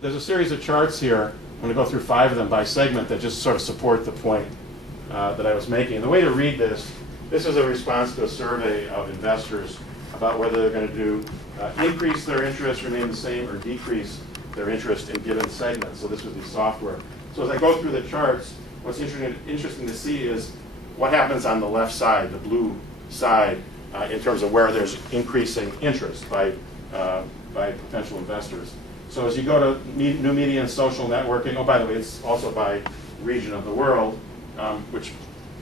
there's a series of charts here. I'm going to go through 5 of them by segment that just sort of support the point that I was making. And the way to read this is a response to a survey of investors about whether they're going to do increase their interest, remain the same, or decrease their interest in given segments. So this would be software. So as I go through the charts, what's interesting to see is what happens on the left side, the blue side, in terms of where there's increasing interest by potential investors. So as you go to new media and social networking, oh, by the way, it's also by region of the world, which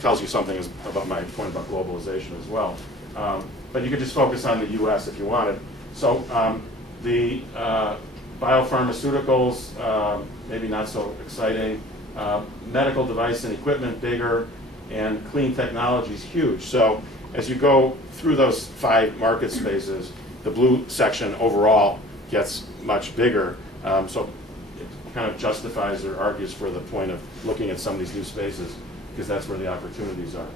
tells you something about my point about globalization as well. But you could just focus on the US if you wanted. So the biopharmaceuticals, maybe not so exciting. Medical device and equipment, bigger, and clean technology is huge. So as you go through those 5 market spaces, the blue section overall gets much bigger. So it kind of justifies or argues for the point of looking at some of these new spaces, because that's where the opportunities are.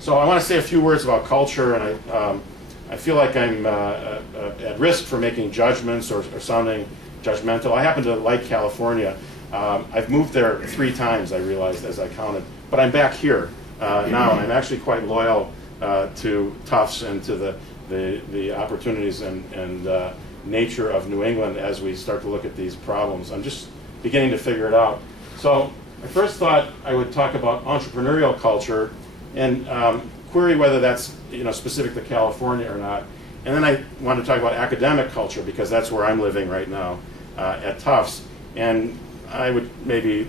So I want to say a few words about culture, and I feel like I'm at risk for making judgments or sounding judgmental. I happen to like California. I've moved there 3 times, I realized, as I counted. But I'm back here now, and I'm actually quite loyal to Tufts and to the opportunities and nature of New England as we start to look at these problems. I'm just beginning to figure it out. So I first thought I would talk about entrepreneurial culture and query whether that's specific to California or not. And then I wanted to talk about academic culture, because that's where I'm living right now at Tufts. And I would maybe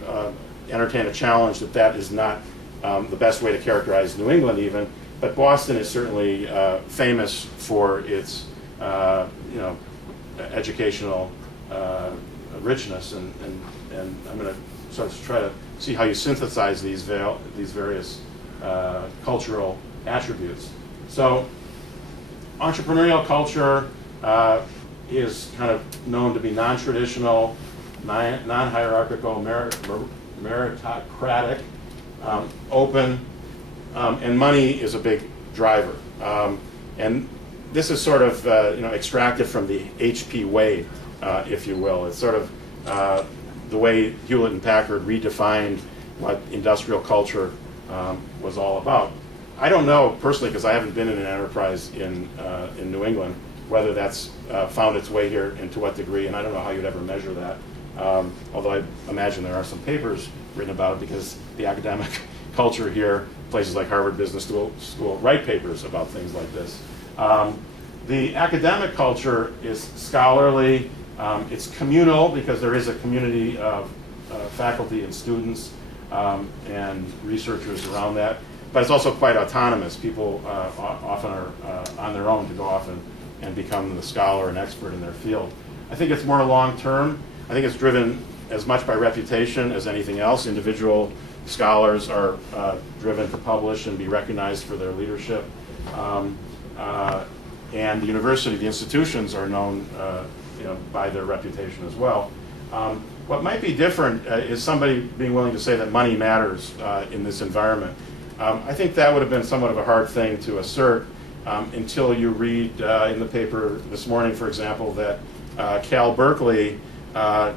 entertain a challenge that is not the best way to characterize New England even, but Boston is certainly famous for its educational richness, and I'm going to sort of try to see how you synthesize these various cultural attributes. So entrepreneurial culture is kind of known to be non-traditional, non-hierarchical, meritocratic, open, and money is a big driver. And this is sort of extracted from the H.P. way, if you will. It's sort of the way Hewlett and Packard redefined what industrial culture was all about. I don't know personally, because I haven't been in an enterprise in New England, whether that's found its way here and to what degree, and I don't know how you'd ever measure that. Although I imagine there are some papers written about it, because the academic culture here, places like Harvard Business School write papers about things like this. The academic culture is scholarly. It's communal, because there is a community of faculty and students and researchers around that. But it's also quite autonomous. People often are on their own to go off and become the scholar and expert in their field. I think it's more long-term. I think it's driven as much by reputation as anything else. Individual scholars are driven to publish and be recognized for their leadership. And the university, the institutions are known by their reputation as well. What might be different is somebody being willing to say that money matters in this environment. I think that would have been somewhat of a hard thing to assert until you read in the paper this morning, for example, that Cal Berkeley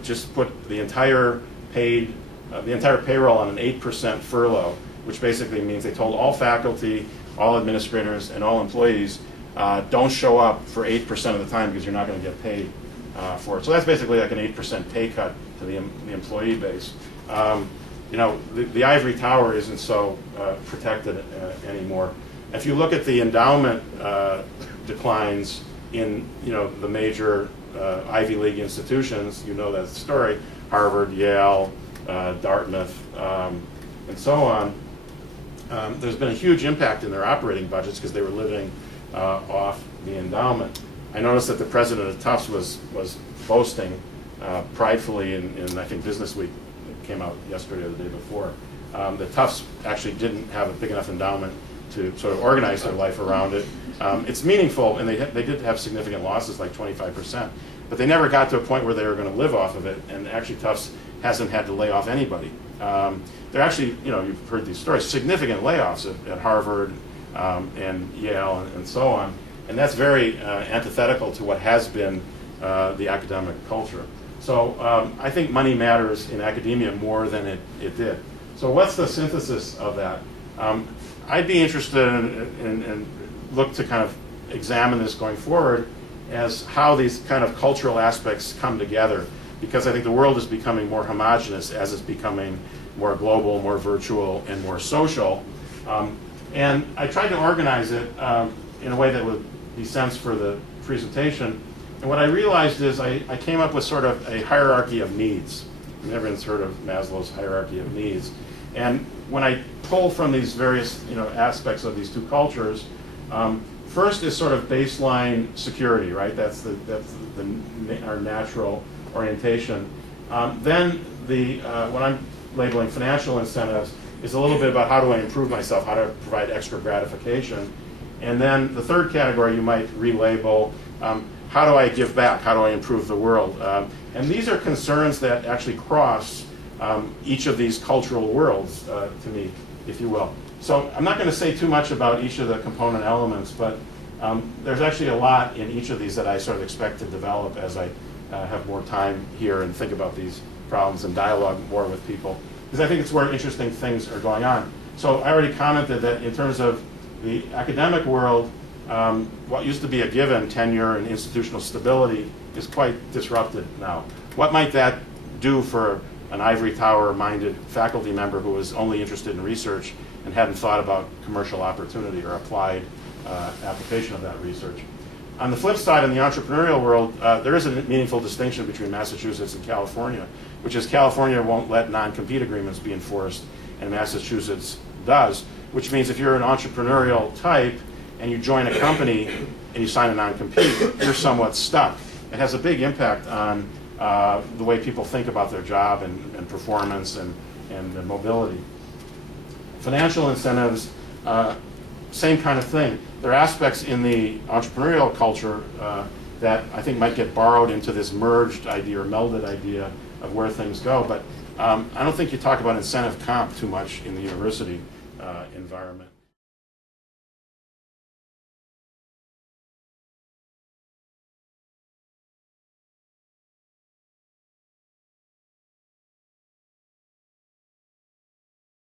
just put the entire payroll on an 8% furlough, which basically means they told all faculty, all administrators, and all employees, don't show up for 8% of the time because you're not going to get paid for it. So that's basically like an 8% pay cut to the employee base. The ivory tower isn't so protected anymore. If you look at the endowment declines in the major Ivy League institutions, you know that story: Harvard, Yale, Dartmouth, and so on. There's been a huge impact in their operating budgets because they were living off the endowment. I noticed that the president of Tufts was boasting pridefully in I think Business Week, it came out yesterday or the day before, that Tufts actually didn't have a big enough endowment to sort of organize their life around it. It's meaningful, and they did have significant losses, like 25%, but they never got to a point where they were going to live off of it, and actually Tufts hasn't had to lay off anybody. There actually, you've heard these stories, significant layoffs at Harvard and Yale and so on, and that's very antithetical to what has been the academic culture. So I think money matters in academia more than it did. So what's the synthesis of that? I'd be interested in look to kind of examine this going forward as how these kind of cultural aspects come together, because I think the world is becoming more homogenous as it's becoming more global, more virtual, and more social. And I tried to organize it in a way that would be sense for the presentation. And what I realized is I came up with sort of a hierarchy of needs. Everyone's heard of Maslow's hierarchy of needs. And when I pull from these various aspects of these two cultures, first is sort of baseline security, right? That's our natural orientation. Then what I'm labeling financial incentives is a little bit about how do I improve myself, how to provide extra gratification. And then the third category you might relabel, how do I give back, how do I improve the world? And these are concerns that actually cross each of these cultural worlds, to me, if you will. So I'm not going to say too much about each of the component elements, but there's actually a lot in each of these that I sort of expect to develop as I have more time here and think about these problems and dialogue more with people, because I think it's where interesting things are going on. So I already commented that in terms of the academic world, what used to be a given, tenure and institutional stability, is quite disrupted now. What might that do for an ivory tower-minded faculty member who was only interested in research and hadn't thought about commercial opportunity or applied application of that research? On the flip side, in the entrepreneurial world, there is a meaningful distinction between Massachusetts and California, which is California won't let non-compete agreements be enforced, and Massachusetts does, which means if you're an entrepreneurial type and you join a company and you sign a non-compete, you're somewhat stuck. It has a big impact on the way people think about their job and performance and mobility. Financial incentives, same kind of thing. There are aspects in the entrepreneurial culture that I think might get borrowed into this merged idea or melded idea of where things go, but I don't think you talk about incentive comp too much in the university environment.